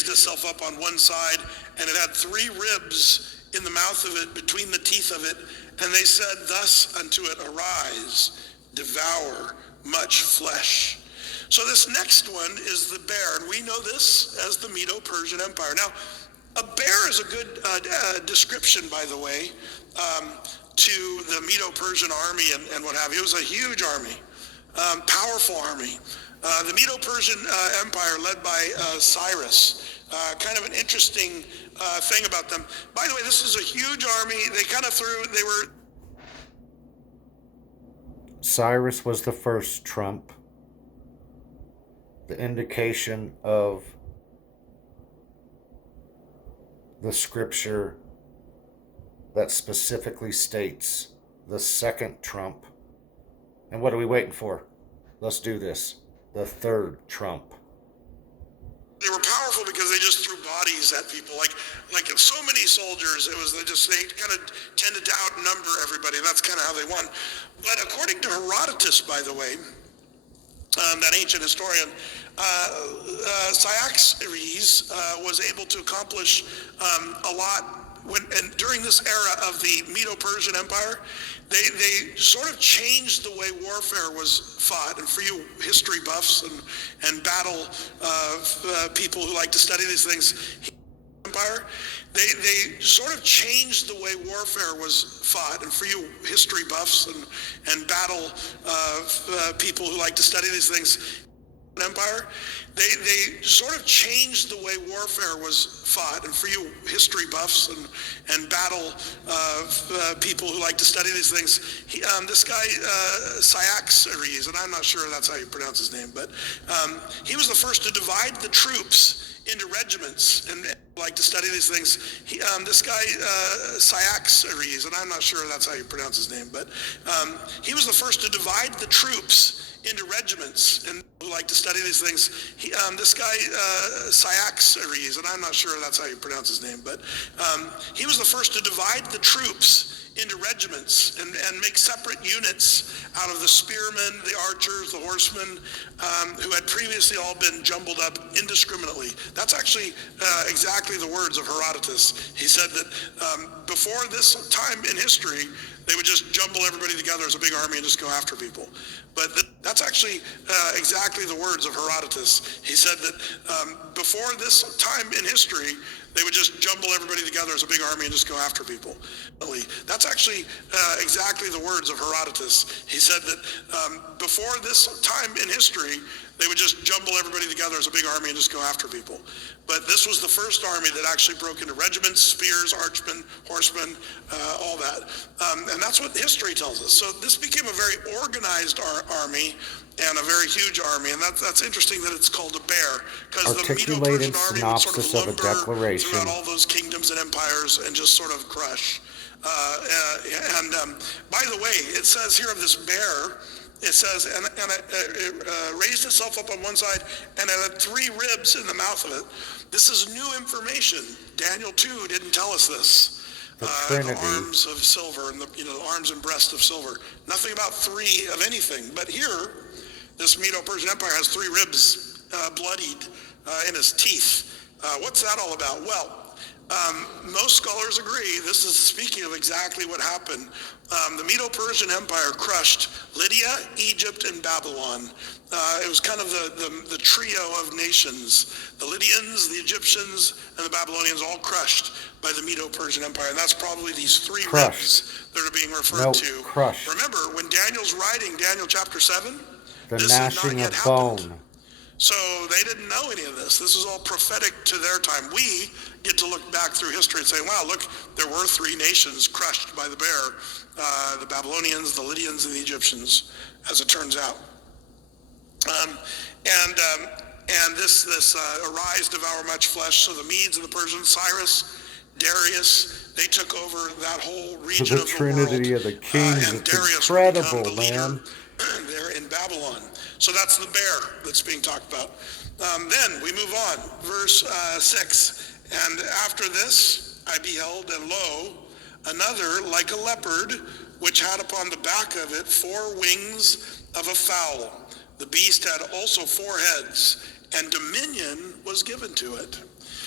raised itself up on one side, and it had 3 ribs in the mouth of it, between the teeth of it. And they said thus unto it, Arise, devour much flesh. So this next one is the bear, and we know this as the Medo-Persian Empire. Now, a bear is a good description, by the way, to the Medo-Persian army and what have you. It was a huge army, powerful army. The Medo-Persian Empire led by Cyrus. Kind of an interesting thing about them. By the way, this is a huge army. Cyrus was the first trump. The indication of the scripture that specifically states the second trump. And what are we waiting for? Let's do this. The third trump. They were powerful because they just threw bodies at people. Like so many soldiers, they kind of tended to outnumber everybody. That's kind of how they won. But according to Herodotus, by the way, that ancient historian, Cyaxares was able to accomplish a lot during this era of the Medo-Persian Empire. They sort of changed the way warfare was fought. And for you history buffs and battle people who like to study these things, Empire, they sort of changed the way warfare was fought. And for you history buffs and battle people who like to study these things, Empire, they sort of changed the way warfare was fought. And for you history buffs and battle people who like to study these things, this guy Cyaxares, and I'm not sure that's how you pronounce his name, but he was the first to divide the troops into regiments and like to study these things. This guy Cyaxares, and I'm not sure that's how you pronounce his name, but he was the first to divide the troops into regiments and who like to study these things. This guy Cyaxares, and I'm not sure that's how you pronounce his name, but he was the first to divide the troops into regiments and make separate units out of the spearmen, the archers, the horsemen, who had previously all been jumbled up indiscriminately. That's actually exactly the words of Herodotus. He said that before this time in history, they would just jumble everybody together as a big army and just go after people. But that's actually exactly the words of Herodotus. He said that before this time in history, they would just jumble everybody together as a big army and just go after people. That's actually exactly the words of Herodotus. He said that before this time in history, they would just jumble everybody together as a big army and just go after people. But this was the first army that actually broke into regiments, spears, archmen, horsemen, all that. And that's what history tells us. So this became a very organized army and a very huge army, and that's interesting that it's called a bear, because the Medo-Persian army would sort of lumber throughout all those kingdoms and empires and just sort of crush. By the way, it says here of this bear, it says, and it raised itself up on one side, and it had 3 ribs in the mouth of it. This is new information. Daniel 2 didn't tell us this. The arms of silver and the arms and breast of silver. Nothing about 3 of anything. But here, this Medo-Persian Empire has 3 ribs bloodied in his teeth. What's that all about? Well, most scholars agree this is speaking of exactly what happened. The Medo-Persian Empire crushed Lydia, Egypt, and Babylon. It was kind of the trio of nations. The Lydians, the Egyptians, and the Babylonians all crushed by the Medo-Persian Empire. And that's probably these 3 ribs that are being referred to. Crushed. Remember, when Daniel's writing Daniel chapter 7, the gnashing of bone. So they didn't know any of this. This is all prophetic to their time. We get to look back through history and say, wow, look, there were 3 nations crushed by the bear, the Babylonians, the Lydians, and the Egyptians, as it turns out. And this arise, devour much flesh. So the Medes and the Persians, Cyrus, Darius, they took over that whole region of the Trinity world. Of the kings, and it's Darius incredible, would become the man. leader there in Babylon. So that's the bear that's being talked about. Then we move on, verse 6. And after this I beheld, and lo, another like a leopard, which had upon the back of it 4 wings of a fowl. The beast had also 4 heads, and dominion was given to it.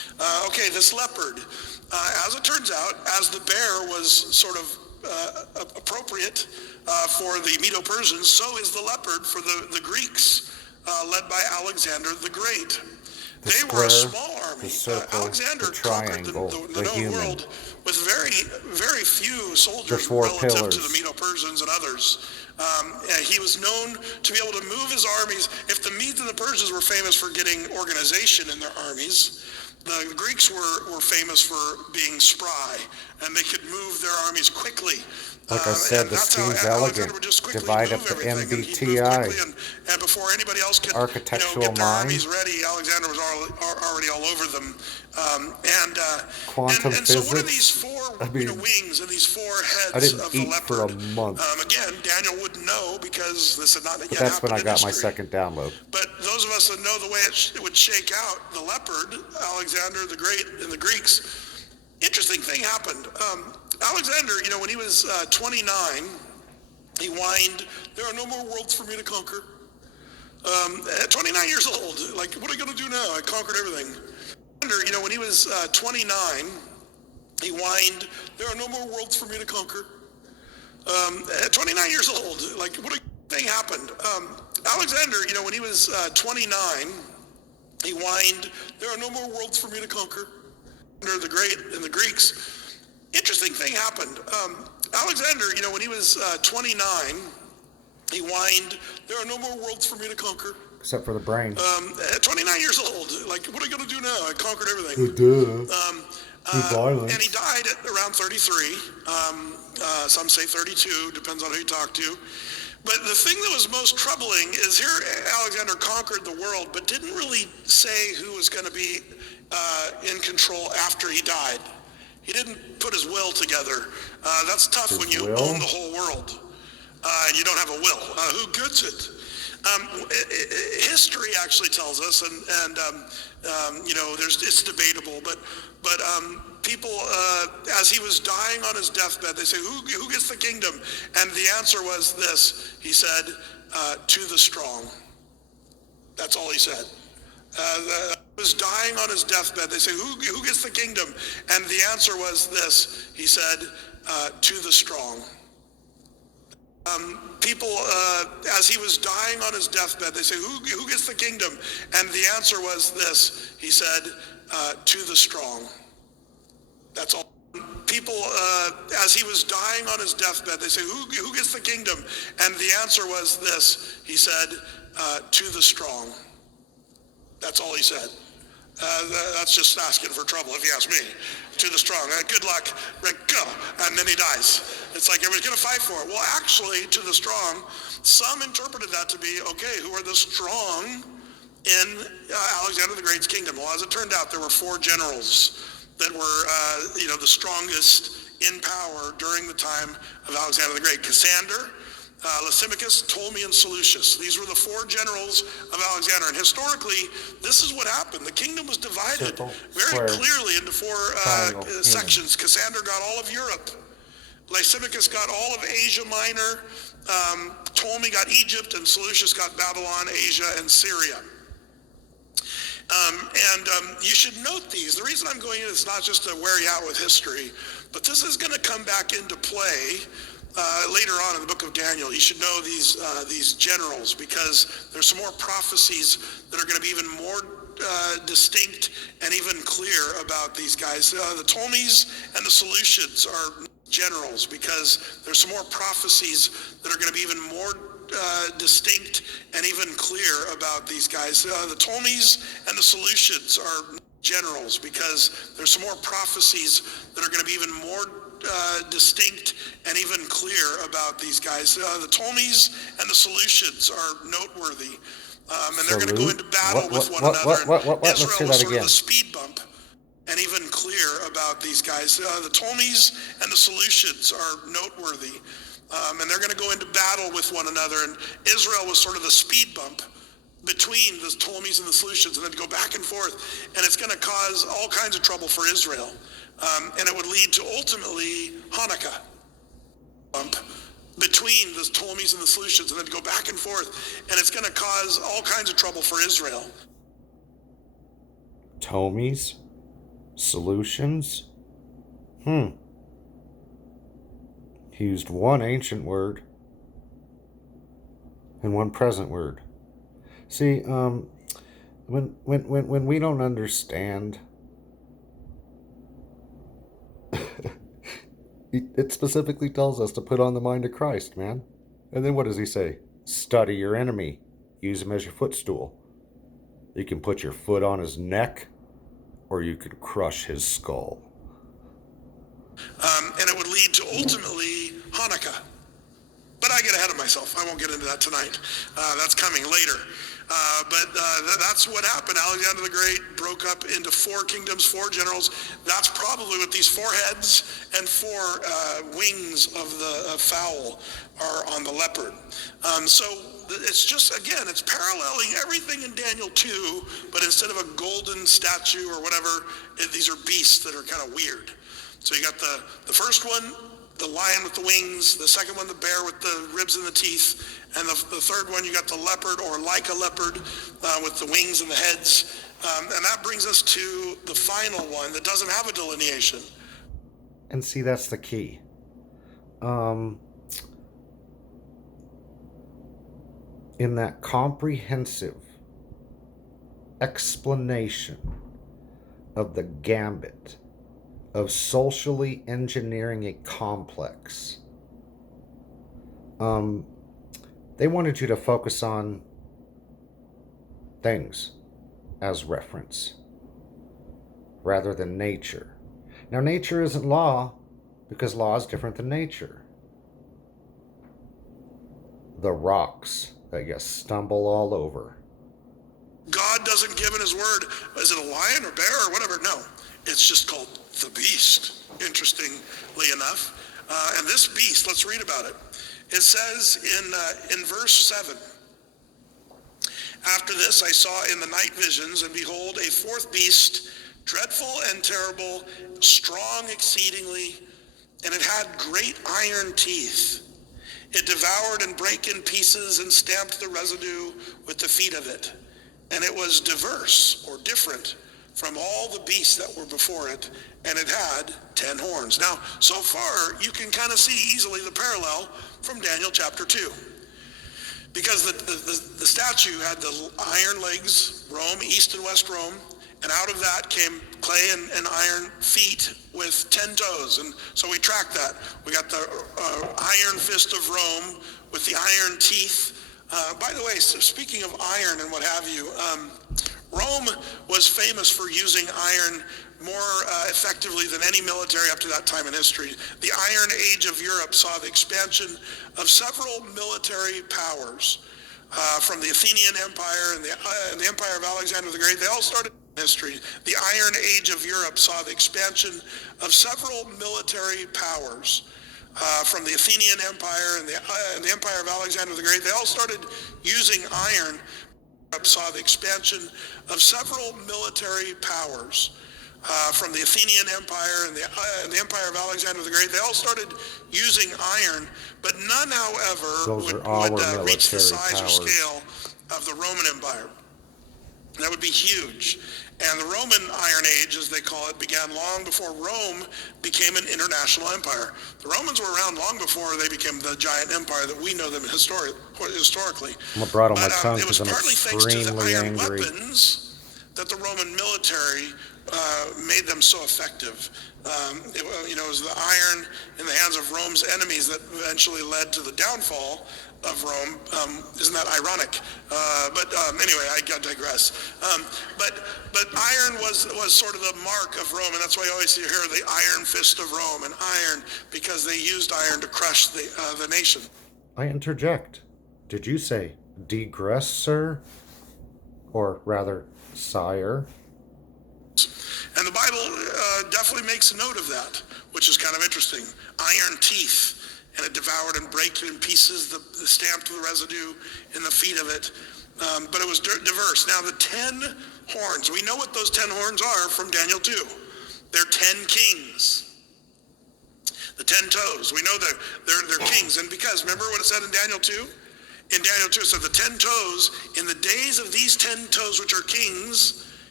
Okay, this leopard, as it turns out, as the bear was sort of appropriate for the Medo-Persians, so is the leopard for the Greeks, led by Alexander the Great. The They were a square, small the army. Circle, Alexander the conquered triangle, the the known human, world with very few the soldiers four relative to the pillars. Medo-Persians and others. He was known to be able to move his armies. If the Medes and the Persians were famous for getting organization in their armies, the Greeks were famous for being spry, and they could move their armies quickly. Like I said, And the that's how scheme's Alexander elegant. would just quickly Divide up move the everything, and he'd move quickly, MBTI. and before anybody else could, Architectural get their mind. armies ready, Alexander was already all over them. Quantum and so what are these physics. four I mean, wings and these four I heads didn't of the eat for a leopard? month. Again, Daniel wouldn't know because this had not But yet that's when happened I in got my history. second download. But those of us that know the way it would shake out, the leopard, Alexander the Great, and the Greeks, interesting thing happened. Alexander, when he was 29, he whined, "There are no more worlds for me to conquer." At 29 years old, like, what are you going to do now? I conquered everything. When he was 29, he whined, "There are no more worlds for me to conquer." At 29 years old, like, what a thing happened. Alexander, when he was 29, he whined, "There are no more worlds for me to conquer." Under the Great and the Greeks, interesting thing happened. Alexander, when he was 29, he whined, "There are no more worlds for me to conquer." Except for the brain. At 29 years old, like, what are you going to do now? I conquered everything. Violence. And he died at around 33. Some say 32, depends on who you talk to. But the thing that was most troubling is here Alexander conquered the world, but didn't really say who was going to be in control after he died. He didn't put his will together. That's tough when you own the whole world and you don't have a will. Who gets it? History actually tells us, and it's debatable, but people, as he was dying on his deathbed, they say, who gets the kingdom? And the answer was this. He said, "To the strong." That's all he said. He was dying on his deathbed. They say, who gets the kingdom? And the answer was this. He said, "To the strong." People, as he was dying on his deathbed, they say, who gets the kingdom? And the answer was this. He said, "To the strong." That's all. People, as he was dying on his deathbed, they say, who gets the kingdom? And the answer was this. He said, "To the strong." That's all he said. That's just asking for trouble, if you ask me. To the strong. Good luck. Right, go. And then he dies. It's like everybody's going to fight for it. Well, actually, to the strong, some interpreted that to be, okay, who are the strong in Alexander the Great's kingdom? Well, as it turned out, there were four generals that were, the strongest in power during the time of Alexander the Great. Cassander, Lysimachus, Ptolemy, and Seleucus. These were the four generals of Alexander. And historically, this is what happened. The kingdom was divided very clearly into four sections. Cassander got all of Europe. Lysimachus got all of Asia Minor. Ptolemy got Egypt, and Seleucus got Babylon, Asia, and Syria. You should note these. The reason I'm going in is not just to wear you out with history, but this is going to come back into play later on in the book of Daniel. You should know these generals, because there's some more prophecies that are going to be even more distinct and even clear about these guys. The Ptolemies and the Seleucids are generals, because there's some more prophecies that are going to be even more distinct and even clear about these guys. The Ptolemies and the Seleucids are generals, because there's some more prophecies that are going to be even more distinct and even clear about these guys. The Ptolemies and the Seleucids are noteworthy, and they're going to go into battle with one another. Israel was sort of the speed bump, and even clear about these guys. The Ptolemies and the Seleucids are noteworthy, and they're going to go into battle with one another. And Israel was sort of the speed bump between the Ptolemies and the Seleucids, and then go back and forth. And it's going to cause all kinds of trouble for Israel. And it would lead to ultimately Hanukkah. Between the Ptolemies and the Seleucids, and then go back and forth. And it's going to cause all kinds of trouble for Israel. Ptolemies Solutions? He used one ancient word and one present word. See, when we don't understand, it specifically tells us to put on the mind of Christ, man. And then what does he say? Study your enemy. Use him as your footstool. You can put your foot on his neck, or you could crush his skull. And it would lead to ultimately Hanukkah. But I get ahead of myself. I won't get into that tonight. That's coming later. That's what happened. Alexander the Great broke up into 4 kingdoms, 4 generals. That's probably what these 4 heads and 4 wings of the fowl are on the leopard. So it's just, again, it's paralleling everything in Daniel 2, but instead of a golden statue or whatever, these are beasts that are kind of weird. So you got the first one, the lion with the wings, the second one, the bear with the ribs and the teeth, and the third one, you got the leopard, or like a leopard, with the wings and the heads. And that brings us to the final one that doesn't have a delineation. And see, that's the key. In that comprehensive explanation of the gambit of socially engineering a complex, they wanted you to focus on things as reference rather than nature. Now, nature isn't law because law is different than nature. The rocks that you stumble all over. God doesn't give in his word, is it a lion or bear or whatever? No, it's just called the beast, interestingly enough. And this beast, let's read about it. It says in verse 7, after this I saw in the night visions, and behold, a 4th beast, dreadful and terrible, strong exceedingly, and it had great iron teeth. It devoured and brake in pieces and stamped the residue with the feet of it. And it was diverse, or different, from all the beasts that were before it, and it had 10 horns. Now, so far, you can kind of see easily the parallel from Daniel chapter 2. Because the statue had the iron legs, Rome, east and west Rome, and out of that came clay and iron feet with 10 toes. And so we track that. We got the iron fist of Rome with the iron teeth. By the way, so speaking of iron and what have you, Rome was famous for using iron more effectively than any military up to that time in history. The Iron Age of Europe saw the expansion of several military powers, from the Athenian Empire and the Empire of Alexander the Great. They all started in history. The Iron Age of Europe saw the expansion of several military powers, from the Athenian Empire and the Empire of Alexander the Great. They all started using iron. Saw the expansion of several military powers, from the Athenian Empire and the Empire of Alexander the Great. They all started using iron, but none, however, would reach the size or scale of the Roman Empire. That would be huge. And the Roman Iron Age, as they call it, began long before Rome became an international empire. The Romans were around long before they became the giant empire that we know them historically. I'm brought on my tongue it was because I'm partly thanks to the iron angry. weapons that the Roman military made them so effective. It was the iron in the hands of Rome's enemies that eventually led to the downfall of Rome. Isn't that ironic? Anyway, I digress. But iron was sort of the mark of Rome, and that's why you always hear the iron fist of Rome, and iron, because they used iron to crush the nation. I interject. Did you say digress, sir? Or rather, sire? And the Bible definitely makes a note of that, which is kind of interesting. Iron teeth. And it devoured and brake in pieces the stamped the residue in the feet of it. But it was diverse. Now the 10 horns, we know what those 10 horns are from Daniel 2. They're 10 kings. The 10 toes, we know they're kings. And because, remember what it said in Daniel 2? In Daniel 2 it said the 10 toes, in the days of these 10 toes which are kings,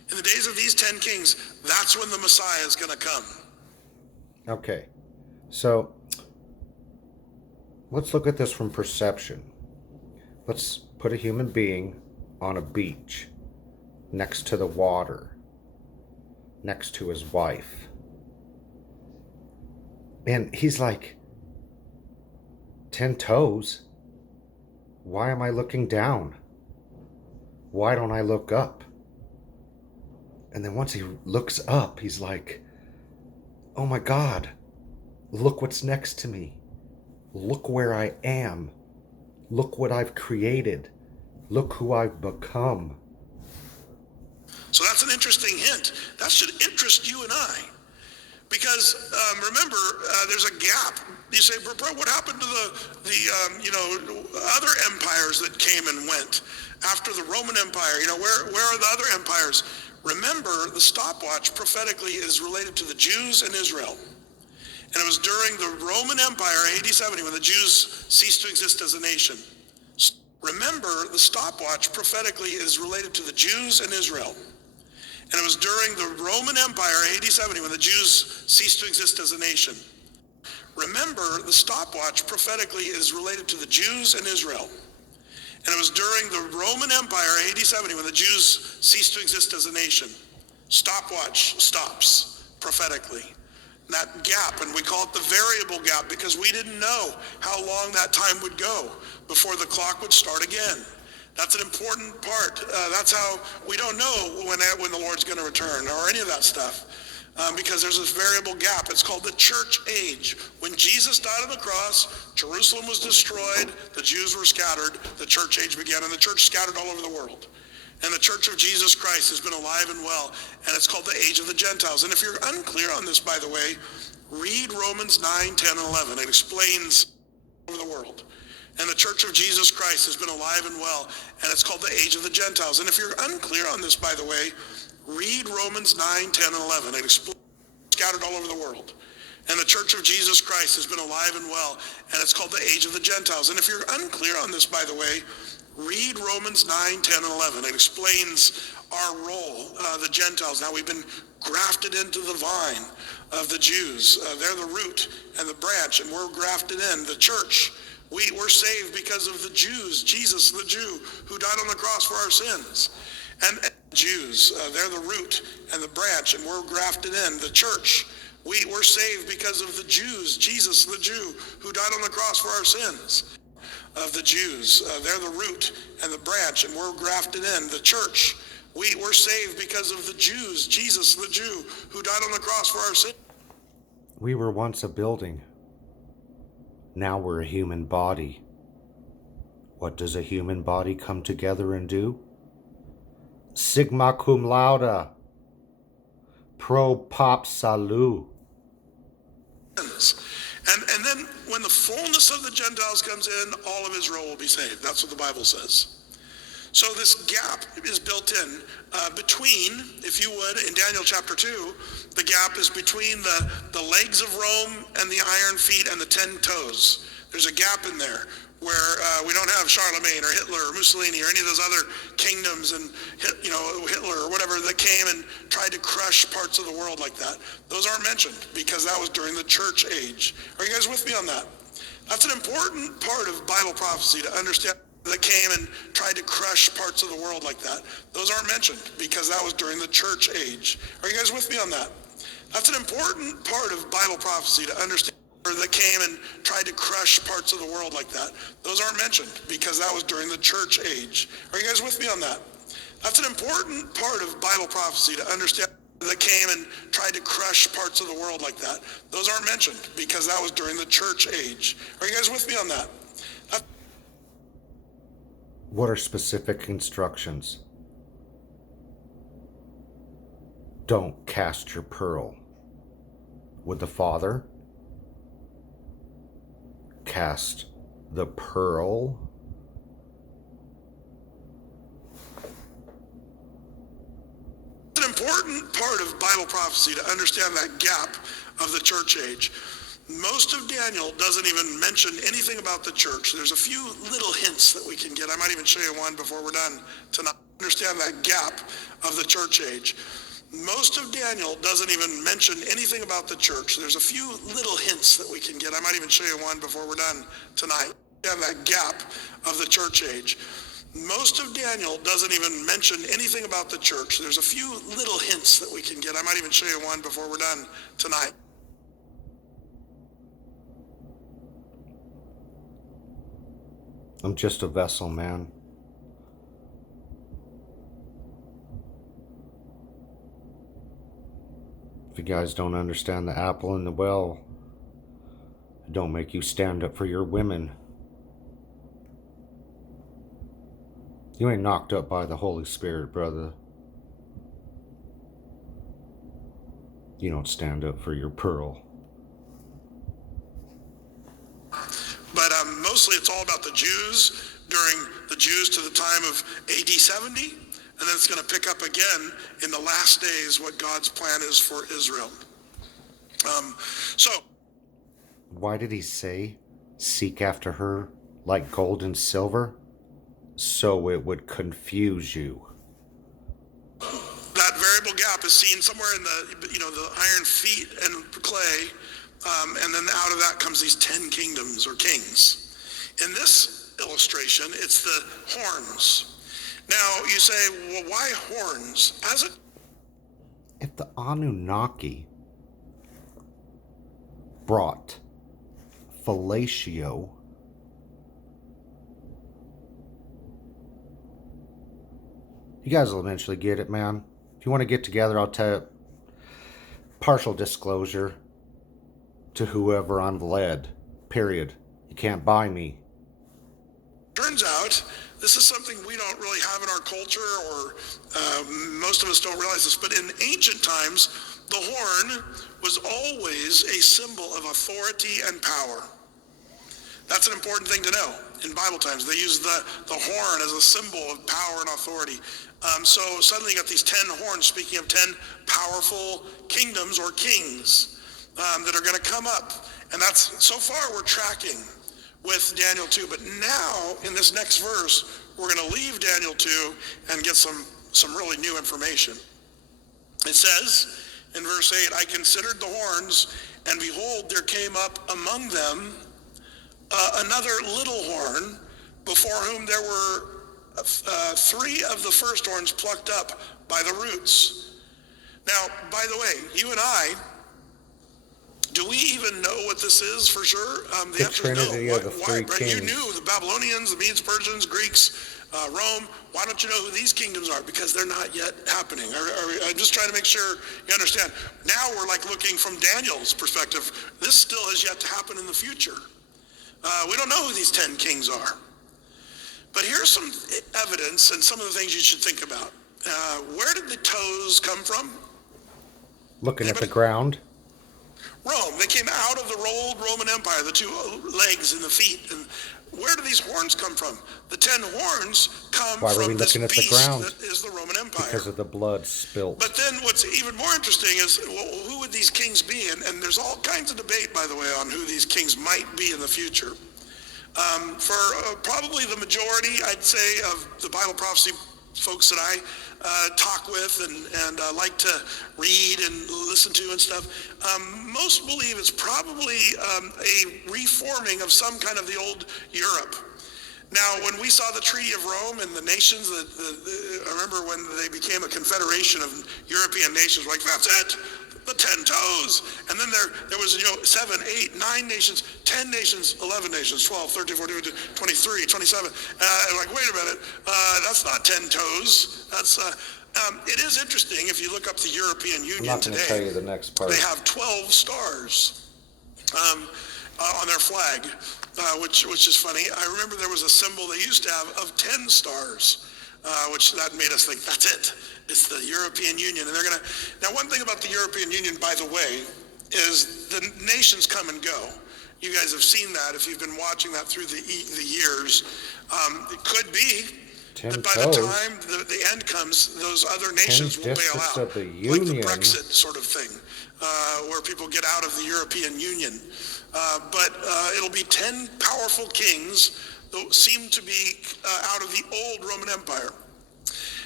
In the days of these 10 kings, that's when the Messiah is going to come. Okay, so let's look at this from perception. Let's put a human being on a beach next to the water, next to his wife. And he's like, 10 toes? Why am I looking down? Why don't I look up? And then once he looks up, he's like, oh my God, look what's next to me. Look where I am. Look what I've created. Look who I've become. So that's an interesting hint. That should interest you and I. Because remember, there's a gap. You say, bro, what happened to the other empires that came and went after the Roman Empire? Where are the other empires? Remember, the stopwatch prophetically is related to the Jews and Israel. And it was during the Roman Empire, AD 70, when the Jews ceased to exist as a nation. Remember, the stopwatch prophetically is related to the Jews and Israel. And it was during the Roman Empire, AD 70, when the Jews ceased to exist as a nation. Remember, the stopwatch prophetically is related to the Jews and Israel. And it was during the Roman Empire, AD 70, when the Jews ceased to exist as a nation. Stopwatch stops prophetically. That gap, and we call it the variable gap, because we didn't know how long that time would go before the clock would start again. That's an important part. That's how we don't know when the Lord's going to return or any of that stuff, because there's this variable gap. It's called the church age. When Jesus died on the cross, Jerusalem was destroyed, the Jews were scattered, the church age began, and the church scattered all over the world. And the Church of Jesus Christ has been alive and well, and it's called the age of the Gentiles. And if you're unclear on this, by the way, read Romans 9, 10, and 11. It explains over the world. And the Church of Jesus Christ has been alive and well, and it's called the age of the Gentiles. And if you're unclear on this, by the way, read Romans 9, 10, and 11. It explains scattered all over the world. And the Church of Jesus Christ has been alive and well, and it's called the age of the Gentiles. And if you're unclear on this, by the way, read Romans 9, 10, and 11. It explains our role, the Gentiles. Now we've been grafted into the vine of the Jews. They're the root and the branch, and we're grafted in. The church, we're saved because of the Jews, Jesus, the Jew, who died on the cross for our sins. And Jews, they're the root and the branch, and we're grafted in. The church, we're saved because of the Jews, Jesus, the Jew, who died on the cross for our sins. Of the Jews, they're the root and the branch, and we're grafted in. The church, we're saved because of the Jews, Jesus, the Jew, who died on the cross for our sins. We were once a building. Now we're a human body. What does a human body come together and do? Sigma cum laude. Pro pop salut. And then when the fullness of the Gentiles comes in, all of Israel will be saved. That's what the Bible says. So this gap is built in between, if you would, in Daniel chapter 2, the gap is between the legs of Rome and the iron feet and the 10 toes. There's a gap in there where we don't have Charlemagne or Hitler or Mussolini or any of those other kingdoms and Hitler or whatever that came and tried to crush parts of the world like that. Those aren't mentioned because that was during the church age. Are you guys with me on that? That's an important part of Bible prophecy to understand. That came and tried to crush parts of the world like that. Those aren't mentioned because that was during the church age. Are you guys with me on that? That's an important part of Bible prophecy to understand. That came and tried to crush parts of the world like that. Those aren't mentioned because that was during the church age. Are you guys with me on that? That's an important part of Bible prophecy to understand. That came and tried to crush parts of the world like that. Those aren't mentioned because that was during the church age. Are you guys with me on that? What are specific instructions? Don't cast your pearl. Would the Father cast the pearl? It's an important part of Bible prophecy to understand that gap of the church age. Most of Daniel doesn't even mention anything about the church. There's a few little hints that we can get. I might even show you one before we're done tonight. Understand that gap of the church age. Most of Daniel doesn't even mention anything about the church. There's a few little hints that we can get. I might even show you one before we're done tonight. That gap of the church age. Most of Daniel doesn't even mention anything about the church. There's a few little hints that we can get. I might even show you one before we're done tonight. I'm just a vessel, man. If you guys don't understand the apple and the well, it don't make you stand up for your women. You ain't knocked up by the Holy Spirit, brother. You don't stand up for your pearl. But mostly it's all about the Jews during the Jews to the time of AD 70. And then it's going to pick up again in the last days what God's plan is for Israel. So, why did he say, seek after her like gold and silver? So it would confuse you. That variable gap is seen somewhere in the iron feet and clay, and then out of that comes these 10 kingdoms or kings. In this illustration, it's the horns. Now, you say, well, why horns? If the Anunnaki brought fellatio you guys will eventually get it, man. If you want to get together, I'll tell you. Partial disclosure to whoever I'm led. Period. You can't buy me. Turns out, this is something we don't really have in our culture, or most of us don't realize this, but in ancient times, the horn was always a symbol of authority and power. That's an important thing to know. In Bible times, they used the horn as a symbol of power and authority. So suddenly you got these 10 horns, speaking of 10 powerful kingdoms or kings that are going to come up. And that's, so far we're tracking with Daniel 2. But now, in this next verse, we're going to leave Daniel 2 and get some really new information. It says in verse 8, I considered the horns, and behold, there came up among them another little horn, before whom there were 3 of the first horns plucked up by the roots. Now, by the way, you and I, do we even know what this is for sure? The answer is no. Why? You knew the Babylonians, the Medes, Persians, Greeks, Rome. Why don't you know who these kingdoms are? Because they're not yet happening. I'm just trying to make sure you understand. Now we're like looking from Daniel's perspective. This still has yet to happen in the future. We don't know who these 10 kings are. But here's some evidence and some of the things you should think about. Where did the toes come from? Looking at the ground. Rome. They came out of the old Roman Empire, the 2 legs and the feet. And where do these horns come from? The 10 horns come from this beast that is the Roman Empire. Because of the blood spilt. But then what's even more interesting is, well, who would these kings be? And there's all kinds of debate, by the way, on who these kings might be in the future. For probably the majority, I'd say, of the Bible prophecy folks that I talk with and like to read and listen to and stuff, most believe it's probably a reforming of some kind of the old Europe. Now, when we saw the Treaty of Rome and the nations, I remember when they became a confederation of European nations, like, that's it, the 10 toes. And then there was, 7, 8, 9 nations, 10 nations, 11 nations, 12, 13, 14, 15, 23, 27. Like, wait a minute, that's not 10 toes. That's, it is interesting if you look up the European Union today. I'm not going to tell you the next part. They have 12 stars on their flag. Which is funny. I remember there was a symbol they used to have of 10 stars, which that made us think, that's it. It's the European Union. And they're going to... Now, one thing about the European Union, by the way, is the nations come and go. You guys have seen that if you've been watching that through the years. It could be that by the time the end comes, those other nations will bail out. Like the Brexit sort of thing, where people get out of the European Union. But it'll be 10 powerful kings that seem to be out of the old Roman Empire.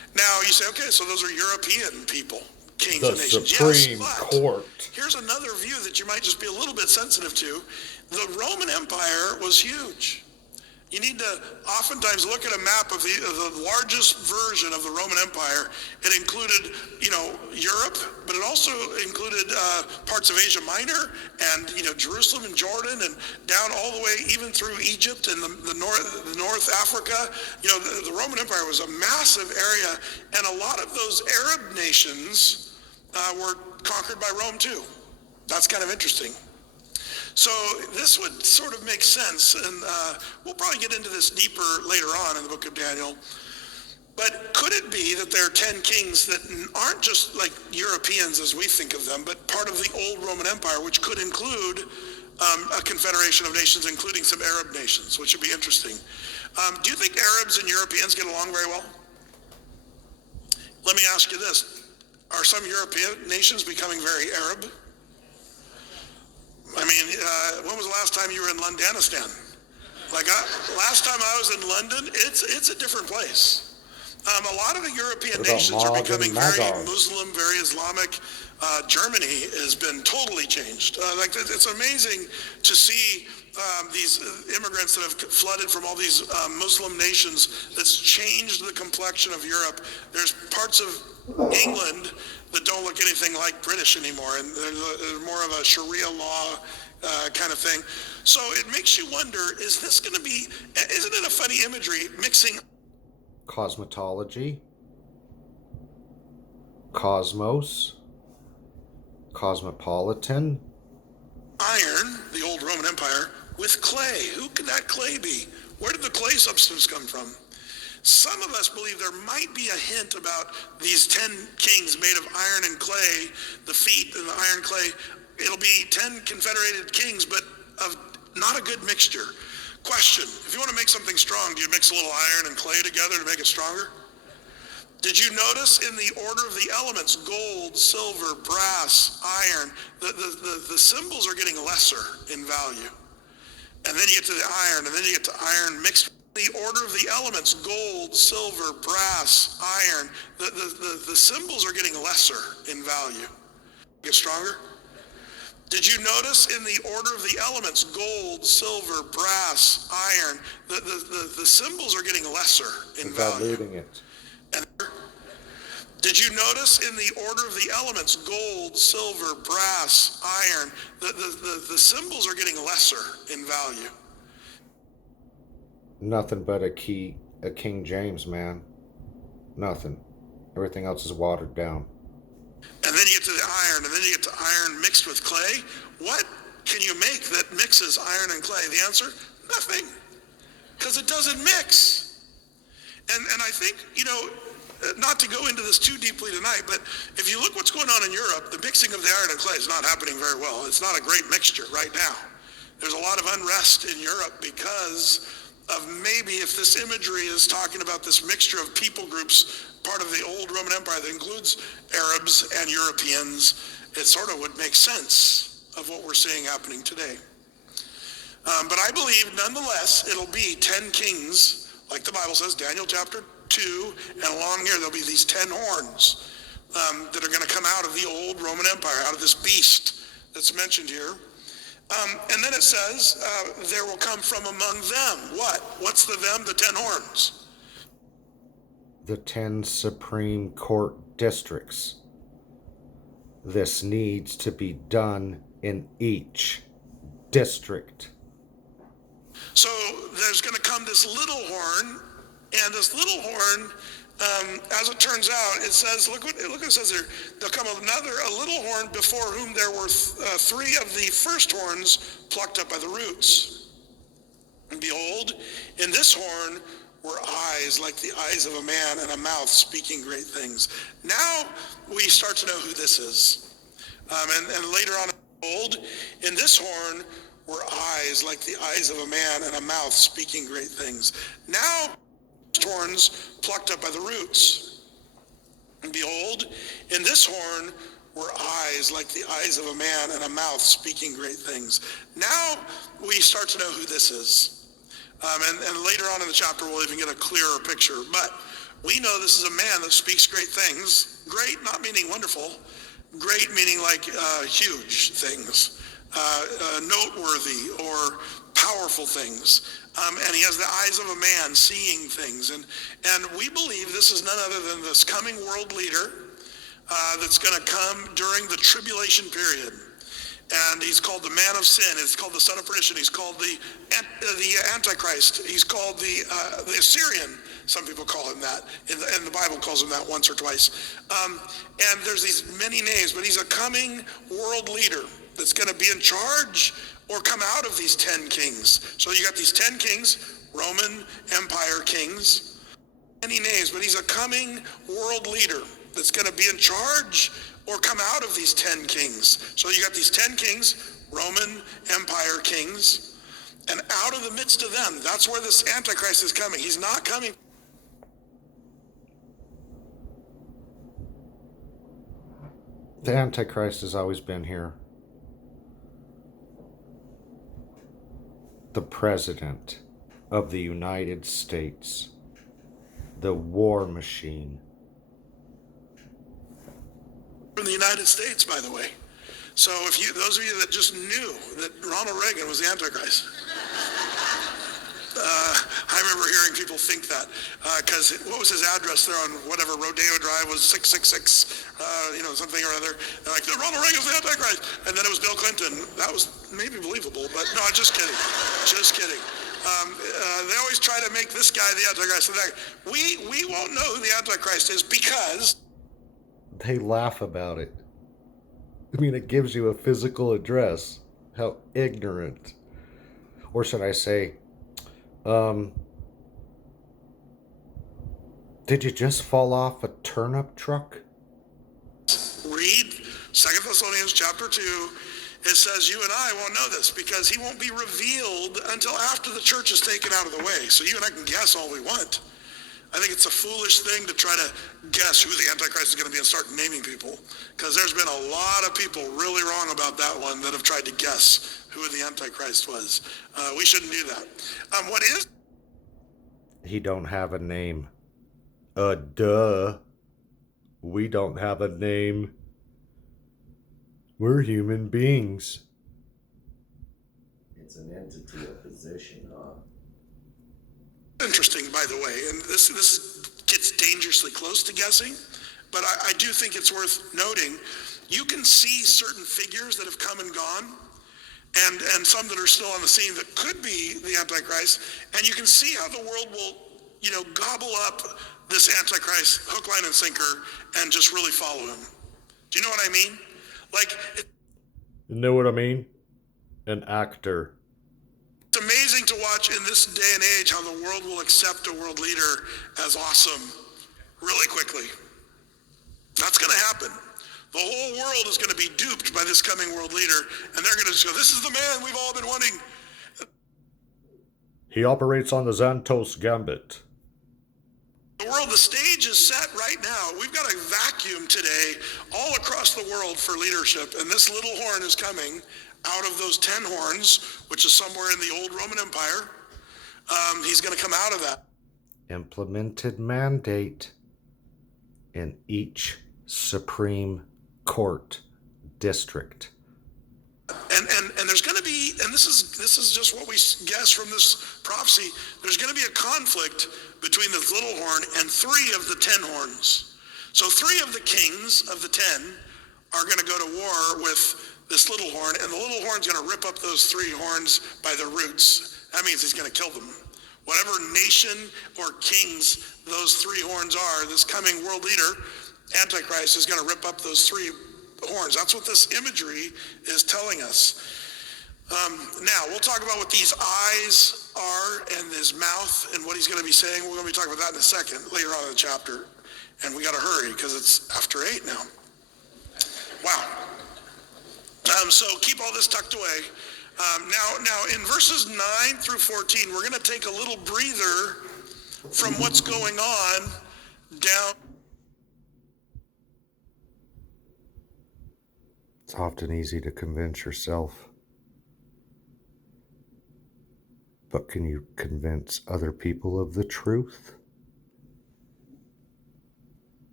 Now you say, okay, so those are European people, kings The and nations. Supreme Yes, but Court. here's another view that you might just be a little bit sensitive to. The Roman Empire was huge. You need to oftentimes look at a map of the largest version of the Roman Empire. It included, Europe, but it also included parts of Asia Minor and, Jerusalem and Jordan and down all the way even through Egypt and the North Africa. The Roman Empire was a massive area, and a lot of those Arab nations were conquered by Rome too. That's kind of interesting. So this would sort of make sense, and we'll probably get into this deeper later on in the book of Daniel. But could it be that there are 10 kings that aren't just like Europeans as we think of them, but part of the old Roman Empire, which could include a confederation of nations, including some Arab nations, which would be interesting. Do you think Arabs and Europeans get along very well? Let me ask you this. Are some European nations becoming very Arab? I mean, when was the last time you were in Londonistan? Last time I was in London, it's a different place. A lot of the European nations are becoming very Muslim, very Islamic. Germany has been totally changed. It's amazing to see these immigrants that have flooded from all these Muslim nations. That's changed the complexion of Europe. There's parts of England that don't look anything like British anymore, and they're more of a Sharia law kind of thing. So it makes you wonder, isn't it a funny imagery, mixing Cosmetology, cosmos, cosmopolitan, iron, the old Roman Empire, with clay? Who could that clay be? Where did the clay substance come from? Some of us believe there might be a hint about these 10 kings made of iron and clay, the feet and the iron clay. It'll be 10 confederated kings, but of not a good mixture. Question, if you want to make something strong, do you mix a little iron and clay together to make it stronger? Did you notice in the order of the elements, gold, silver, brass, iron, the symbols are getting lesser in value. And then you get to the iron, and then you get to iron mixed. The order of the elements, gold, silver, brass, iron, the symbols are getting lesser in value. Get stronger? Did you notice in the order of the elements, gold, silver, brass, iron, the symbols are getting lesser in value? Diluting it. And did you notice in the order of the elements, gold, silver, brass, iron, the symbols are getting lesser in value? Nothing but a King James, man. Nothing. Everything else is watered down. And then you get to the iron, and then you get to iron mixed with clay. What can you make that mixes iron and clay? The answer, nothing. Because it doesn't mix. And I think, not to go into this too deeply tonight, but if you look what's going on in Europe, the mixing of the iron and clay is not happening very well. It's not a great mixture right now. There's a lot of unrest in Europe because of maybe if this imagery is talking about this mixture of people groups, part of the old Roman Empire that includes Arabs and Europeans, it sort of would make sense of what we're seeing happening today. But I believe nonetheless it'll be 10 kings, like the Bible says, Daniel chapter 2, and along here there'll be these 10 horns that are going to come out of the old Roman Empire, out of this beast that's mentioned here. And then it says, there will come from among them. What? What's the them? The 10 horns. The 10 Supreme Court districts. This needs to be done in each district. So there's going to come this little horn, and this little horn, as it turns out, it says, look what it says there. There'll come a little horn before whom there were 3 of the first horns plucked up by the roots. And behold, in this horn were eyes like the eyes of a man, and a mouth speaking great things. Now we start to know who this is. And later on, behold, in this horn were eyes like the eyes of a man, and a mouth speaking great things. Now horns plucked up by the roots. And behold, in this horn were eyes like the eyes of a man, and a mouth speaking great things. Now we start to know who this is. And later on in the chapter, we'll even get a clearer picture. But We know this is a man that speaks great things. Great, not meaning wonderful. Great meaning like huge things, noteworthy or powerful things. And he has the eyes of a man seeing things. And we believe this is none other than this coming world leader that's going to come during the tribulation period. And he's called the man of sin. He's called the son of perdition. He's called the Antichrist. He's called the Assyrian. Some people call him that. And the Bible calls him that once or twice. And there's these many names, but he's a coming world leader that's going to be in charge or come out of these 10 kings. So you got these 10 kings, Roman Empire kings, many names, but he's a coming world leader that's going to be in charge or come out of these 10 kings. So you got these 10 kings, Roman Empire kings, and out of the midst of them, that's where this Antichrist is coming. He's not coming. The Antichrist has always been here. The President of the United States. The war machine. From the United States, by the way. So if you, those of you that just knew that Ronald Reagan was the Antichrist, I remember hearing people think that, because what was his address there on whatever Rodeo Drive was 666, something or other. They're like, Ronald Reagan's the Antichrist, and then it was Bill Clinton. That was maybe believable, but no, just kidding, just kidding. They always try to make this guy the Antichrist. We won't know who the Antichrist is because they laugh about it. I mean, it gives you a physical address. How ignorant. Or should I say, did you just fall off a turnip truck? read 2 Thessalonians chapter 2. It says you and I won't know this because he won't be revealed until after the church is taken out of the way. So you and I can guess all we want. I think it's a foolish thing to try to guess who the Antichrist is going to be and start naming people, because there's been a lot of people really wrong about that one that have tried to guess who the Antichrist was. We shouldn't do that. What is? He don't have a name. Duh. We don't have a name. We're human beings. It's an entity, a position, Interesting, by the way, and this gets dangerously close to guessing, but I do think it's worth noting. You can see certain figures that have come and gone, and some that are still on the scene that could be the Antichrist, and you can see how the world will, gobble up this Antichrist hook, line, and sinker, and just really follow him. Do you know what I mean? You know what I mean? An actor. It's amazing to watch in this day and age how the world will accept a world leader as awesome really quickly. That's going to happen. The whole world is going to be duped by this coming world leader, and they're going to just go, this is the man we've all been wanting. He operates on the Xantos Gambit. The stage is set right now. We've got a vacuum today all across the world for leadership, and this little horn is coming out of those 10 horns, which is somewhere in the old Roman Empire. He's going to come out of that. Implemented mandate in each Supreme Court district. And there's going to be, and this is just what we guess from this prophecy, there's going to be a conflict between this little horn and 3 of the 10 horns. So 3 of the kings of the 10 are going to go to war with this little horn, and the little horn's going to rip up those 3 horns by the roots. That means he's going to kill them. Whatever nation or kings those 3 horns are, this coming world leader, Antichrist, is going to rip up those 3 horns. That's what this imagery is telling us. Now, we'll talk about what these eyes are and his mouth and what he's going to be saying. We're going to be talking about that in a second, later on in the chapter. And we got to hurry because it's after 8 now. Wow. So keep all this tucked away. Now in verses 9 through 14, we're going to take a little breather from what's going on down. It's often easy to convince yourself. But can you convince other people of the truth?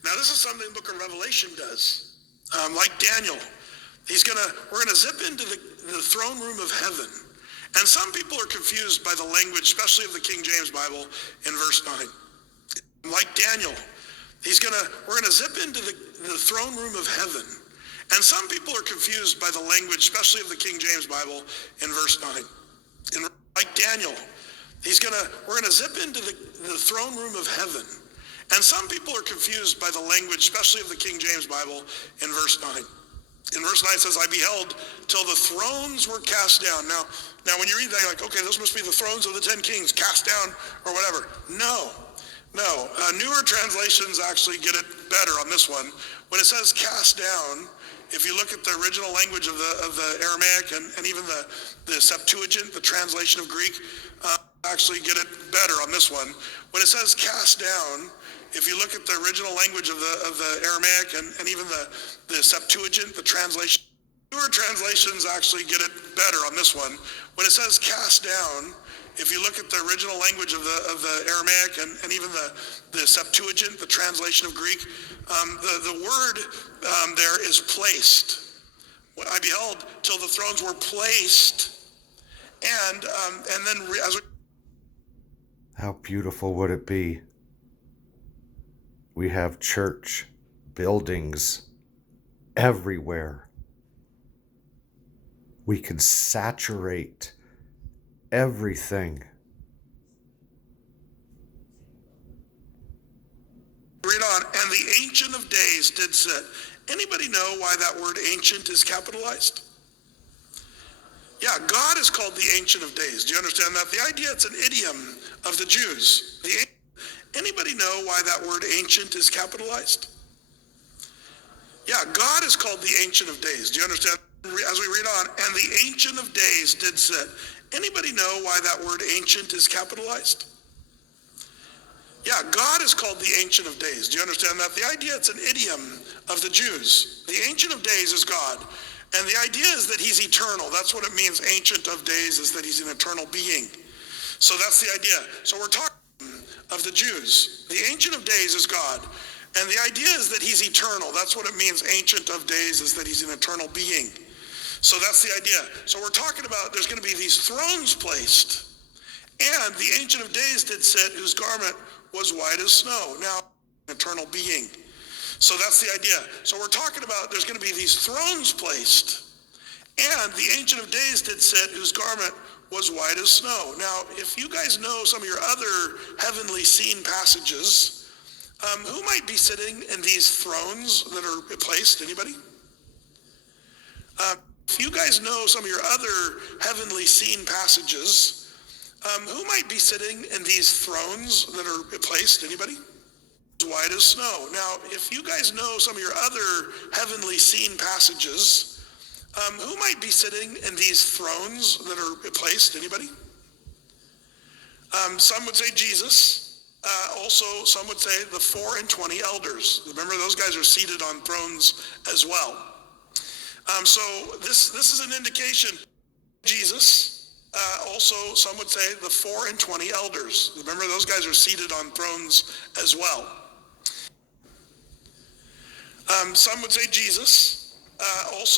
Now this is something the book of Revelation does. Like Daniel, we're gonna zip into the throne room of heaven. And some people are confused by the language, especially of the King James Bible in verse 9. Like Daniel, we're gonna zip into the throne room of heaven. And some people are confused by the language, especially of the King James Bible in verse 9. Like Daniel, we're gonna zip into the throne room of heaven. And some people are confused by the language, especially of the King James Bible in verse 9. In verse 9 it says, I beheld till the thrones were cast down. Now when you read that, you're like, okay, those must be the thrones of the 10 kings cast down or whatever. No. Newer translations actually get it better on this one. When it says cast down, if you look at the original language of the Aramaic and even the Septuagint, the translation of Greek, actually get it better on this one. When it says cast down, if you look at the original language of the Aramaic and even the Septuagint, the translation, newer translations actually get it better on this one. When it says cast down, if you look at the original language of the Aramaic and even the Septuagint, the translation of Greek, the word there is placed. I beheld till the thrones were placed, and then as we... How beautiful would it be? We have church buildings everywhere. We can saturate everything. Read on. And the Ancient of Days did sit. Anybody know why that word ancient is capitalized? Yeah, God is called the Ancient of Days. Do you understand that? The idea, it's an idiom of the Jews. Anybody know why that word ancient is capitalized? Yeah, God is called the Ancient of Days. Do you understand? As we read on, and the Ancient of Days did sit. Anybody know why that word ancient is capitalized? Yeah, God is called the Ancient of Days. Do you understand that? The idea, it's an idiom of the Jews. The Ancient of Days is God. And the idea is that he's eternal. That's what it means, Ancient of Days, is that he's an eternal being. So that's the idea. So we're talking of the Jews. The Ancient of Days is God. And the idea is that he's eternal. That's what it means, Ancient of Days, is that he's an eternal being. So that's the idea. So we're talking about there's going to be these thrones placed. And the Ancient of Days did sit, whose garment was white as snow. Now, an eternal being. So that's the idea. So we're talking about there's going to be these thrones placed. And the Ancient of Days did sit, whose garment was white as snow. Now, if you guys know some of your other heavenly scene passages, who might be sitting in these thrones that are placed? Anybody? If you guys know some of your other heavenly scene passages, who might be sitting in these thrones that are placed? Anybody? White as snow. Now, if you guys know some of your other heavenly scene passages, who might be sitting in these thrones that are placed? Anybody? Some would say Jesus. Also, some would say the 4 and 20 elders. Remember, those guys are seated on thrones as well. So this is an indication. Jesus. Also, some would say the 4 and 20 elders. Remember, those guys are seated on thrones as well. Some would say Jesus. Also,